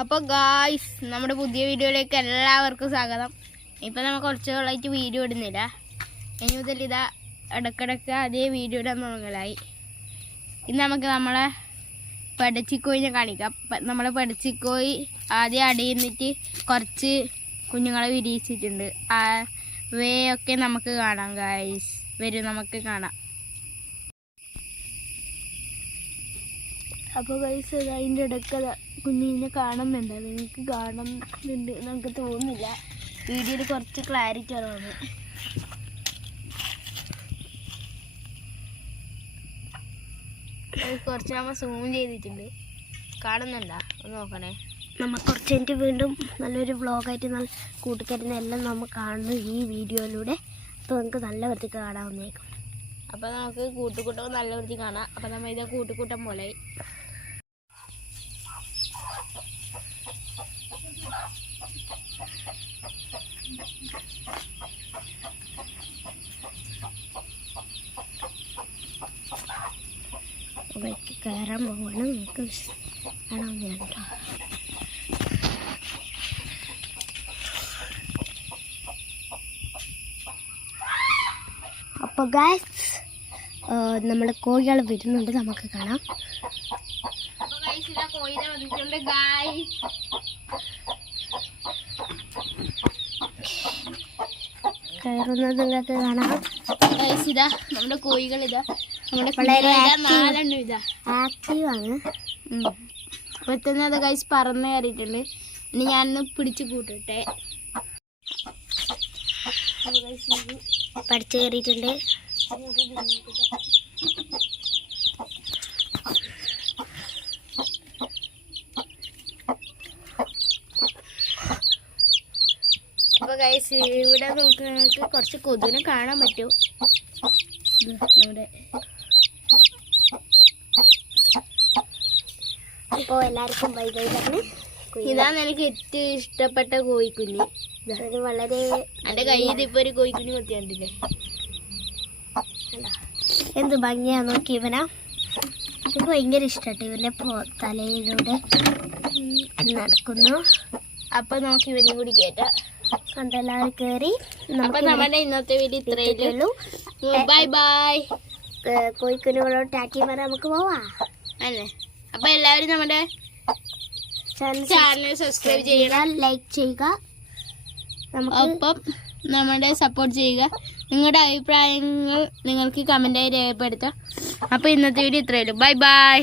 അപ്പോൾ ഗായ്സ് നമ്മുടെ പുതിയ വീഡിയോയിലേക്ക് എല്ലാവർക്കും സ്വാഗതം. ഇപ്പം നമ്മൾ കുറച്ച് നാളായിട്ട് വീഡിയോ ഇടുന്നില്ല. ഇനി മുതൽ ഇതാ ഇടയ്ക്കിടയ്ക്ക് അതേ വീഡിയോ ഇടാൻ തുടങ്ങലായി. ഇന്ന് നമുക്ക് നമ്മളെ പടച്ചിക്കോയിനെ കാണിക്കാം. നമ്മളെ പടച്ചിക്കോയി ആദ്യം അടിയിരുന്നിട്ട് കുറച്ച് കുഞ്ഞുങ്ങളെ വിരിയിച്ചിട്ടുണ്ട്. അവയൊക്കെ നമുക്ക് കാണാം ഗായ്സ്. വരും, നമുക്ക് കാണാം. അപ്പോൾ ഗൈസ് അതിൻ്റെ ഇടയ്ക്ക് കുഞ്ഞിനെ കാണുന്നുണ്ട്. നിങ്ങൾക്ക് കാണുന്നുണ്ട് നമുക്ക് തോന്നുന്നില്ല, വീഡിയോയിൽ കുറച്ച് ക്ലാരിറ്റി കുറവാണ്. കുറച്ച് നമ്മൾ സൂം ചെയ്തിട്ടുണ്ട്, കാണുന്നുണ്ടോ? ഒന്ന് നോക്കണേ. നമ്മൾ കുറച്ച് കഴിഞ്ഞിട്ട് വീണ്ടും നല്ലൊരു വ്ളോഗായിട്ട് നല്ല കൂട്ടുകാരനെ എല്ലാം നമ്മൾ കാണുന്നു ഈ വീഡിയോയിലൂടെ. അപ്പോൾ നമുക്ക് നല്ല വൃത്തിക്ക് കാണാവുന്നേക്കും. അപ്പോൾ നമുക്ക് കൂട്ടുകൂട്ടം നല്ല വൃത്തി കാണാം. അപ്പോൾ നമ്മൾ ഇത് കൂട്ടുകൂട്ടം പോലെ അവയ്ക്ക് കയറാൻ പോകണം. നമുക്ക് കാണാവുന്നതാണ് കേട്ടോ. അപ്പോൾ ഗൈസ് നമ്മുടെ കോഴികൾ വരുന്നുണ്ട്, നമുക്ക് കാണാം. കയറുന്നത് നിങ്ങൾക്ക് കാണാം. ഇതാ നമ്മുടെ കോഴികൾ, ഇതാ നമ്മുടെ വളരെ ആക്റ്റീവാണ്. അപ്പോൾ തന്നെ അത് ഗൈസ് പറന്ന് കയറിയിട്ടുണ്ട്. ഇനി ഞാനൊന്ന് പിടിച്ച് കൂട്ടട്ടെ. പഠിച്ചു കയറിയിട്ടുണ്ട്. അപ്പോൾ ഗൈസ് ഇവിടെ നിങ്ങൾക്ക് കുറച്ച് കൊതുകിനെ കാണാൻ പറ്റും. നമ്മുടെ അപ്പോൾ എല്ലാവർക്കും ബൈ ബൈ പറഞ്ഞ്. ഇതാണ് എനിക്ക് ഏറ്റവും ഇഷ്ടപ്പെട്ട കോഴിക്കുഞ്ഞ്. വളരെ എൻ്റെ കയ്യിൽ ഇപ്പോൾ ഒരു കോഴിക്കുഞ്ഞ് കൊത്തിയാണ്ടില്ലേ, എന്ത് ഭംഗിയാ നോക്കി. ഇവനാ എനിക്ക് ഭയങ്കര ഇഷ്ടമായിട്ട് ഇവൻ്റെ തലയിലൂടെ നടക്കുന്നു. അപ്പം നമുക്ക് ഇവനും കൂടി കയറ്റാം. കണ്ടെല്ലാവരും കയറി. അപ്പം നമ്മുടെ ഇന്നത്തെ വീഡിയോ ഇത്രയേ ഉള്ളൂ. Bye bye. കോഴിക്കുഞ്ഞുങ്ങളോട് ടാറ്റി പറയാൻ നമുക്ക് പോവാം അല്ലേ. അപ്പം എല്ലാവരും നമ്മുടെ ചാനൽ സബ്സ്ക്രൈബ് ചെയ്യണം, ലൈക്ക് ചെയ്യുക, ഒപ്പം നമ്മുടെ സപ്പോർട്ട് ചെയ്യുക. നിങ്ങളുടെ അഭിപ്രായങ്ങൾ നിങ്ങൾക്ക് കമൻറ്റായി രേഖപ്പെടുത്താം. അപ്പോൾ ഇന്നത്തെ വീഡിയോ ഇത്രയേ ഉള്ളൂ. Bye bye.